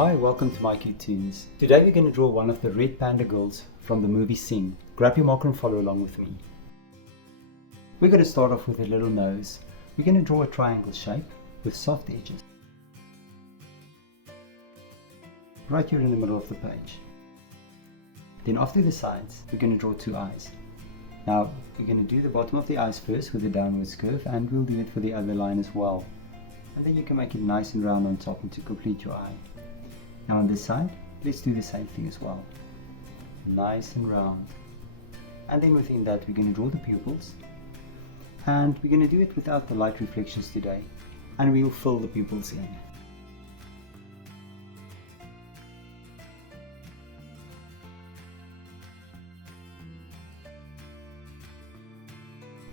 Hi, welcome to mycutetoons. Today we're going to draw one of the red panda girls from the movie Sing. Grab your marker and follow along with me. We're going to start off with a little nose. We're going to draw a triangle shape with soft edges. Right here in the middle of the page. Then off to the sides, we're going to draw two eyes. Now, we're going to do the bottom of the eyes first with a downwards curve, and we'll do it for the other line as well. And then you can make it nice and round on top and to complete your eye. Now on this side, let's do the same thing as well. Nice and round. And then within that, we're going to draw the pupils. And we're going to do it without the light reflections today. And we'll fill the pupils in.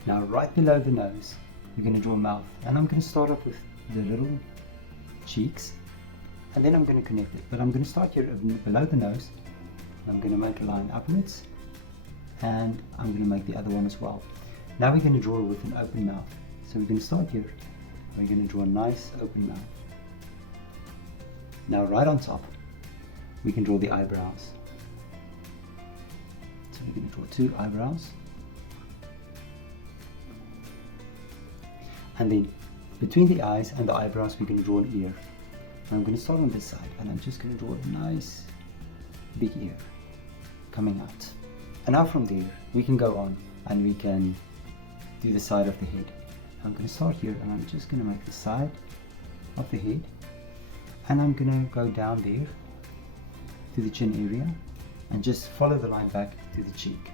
Now right below the nose, we're going to draw a mouth. And I'm going to start off with the little cheeks. And then I'm going to connect it. But I'm going to start here below the nose. I'm going to make a line upwards. And I'm going to make the other one as well. Now we're going to draw with an open mouth. So we're going to start here. We're going to draw a nice open mouth. Now right on top, we can draw the eyebrows. So we're going to draw two eyebrows. And then between the eyes and the eyebrows, we're going to draw an ear. I'm going to start on this side, and I'm just going to draw a nice big ear coming out. And now from there, we can go on and we can do the side of the head. I'm going to start here, and I'm just going to make the side of the head, and I'm going to go down there to the chin area and just follow the line back to the cheek.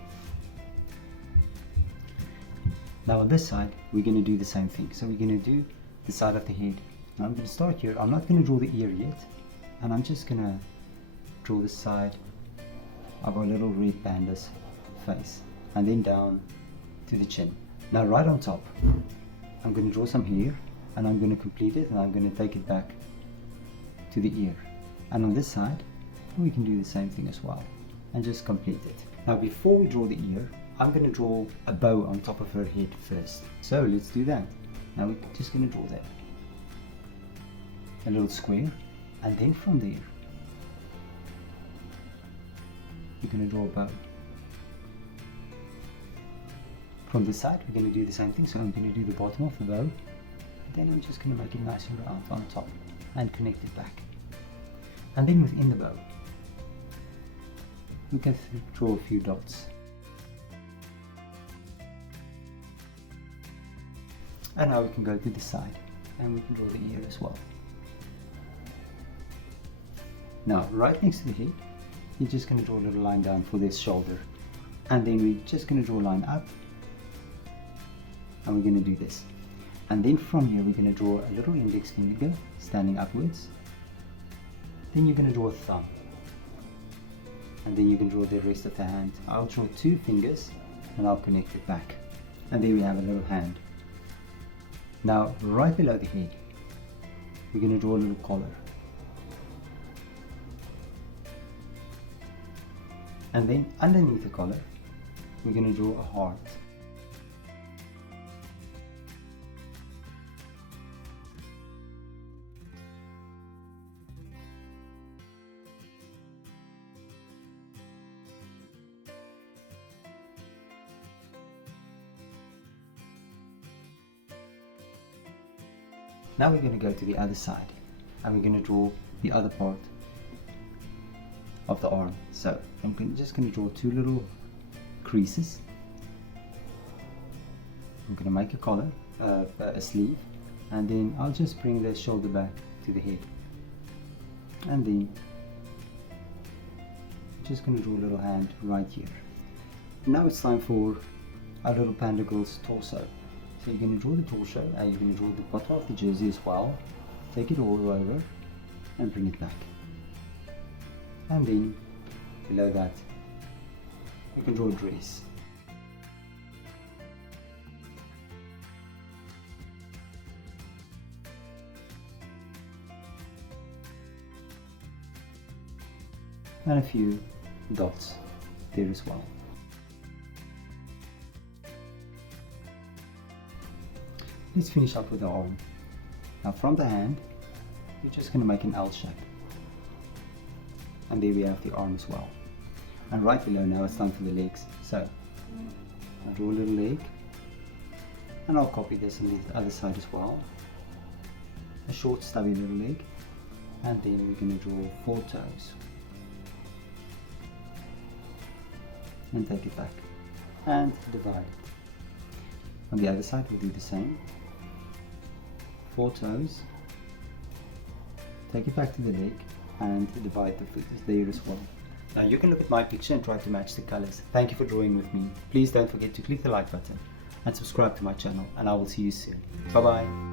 Now on this side, we're going to do the same thing. So we're going to do the side of the head. Now I'm going to start here. I'm not going to draw the ear yet, and I'm just going to draw the side of our little red panda's face, and then down to the chin. Now right on top, I'm going to draw some hair, and I'm going to complete it, and I'm going to take it back to the ear. And on this side, we can do the same thing as well, and just complete it. Now before we draw the ear, I'm going to draw a bow on top of her head first. So let's do that. Now we're just going to draw that. A little square, and then from there we're going to draw a bow. From this side we're going to do the same thing, so I'm going to do the bottom of the bow, and then I'm just going to make it nice and round on top and connect it back. And then within the bow we can draw a few dots. And now we can go to the side and we can draw the ear as well. Now, right next to the head, you're just going to draw a little line down for this shoulder. And then we're just going to draw a line up. And we're going to do this. And then from here, we're going to draw a little index finger standing upwards. Then you're going to draw a thumb. And then you can draw the rest of the hand. I'll draw two fingers and I'll connect it back. And there we have a little hand. Now, right below the head, we're going to draw a little collar. And then underneath the collar, we're going to draw a heart. Now we're going to go to the other side, and we're going to draw the other part of the arm. So I'm just going to draw two little creases. I'm going to make a collar, a sleeve, and then I'll just bring the shoulder back to the head. And then I'm just going to draw a little hand right here. Now it's time for our little panda girl's torso. So you're going to draw the torso, and you're going to draw the bottom of the jersey as well. Take it all over and bring it back. And then below that, you can draw a dress. And a few dots there as well. Let's finish up with the arm. Now from the hand, we're just going to make an L shape. And there we have the arm as well. And right below now it's time for the legs. So I'll draw a little leg, and I'll copy this on the other side as well. A short stubby little leg, and then we're going to draw 4 toes. And take it back and divide it. On the other side we'll do the same. 4 toes, take it back to the leg and divide the foot there as well. Now you can look at my picture and try to match the colors. Thank you for drawing with me. Please don't forget to click the like button and subscribe to my channel, and I will see you soon. Bye bye.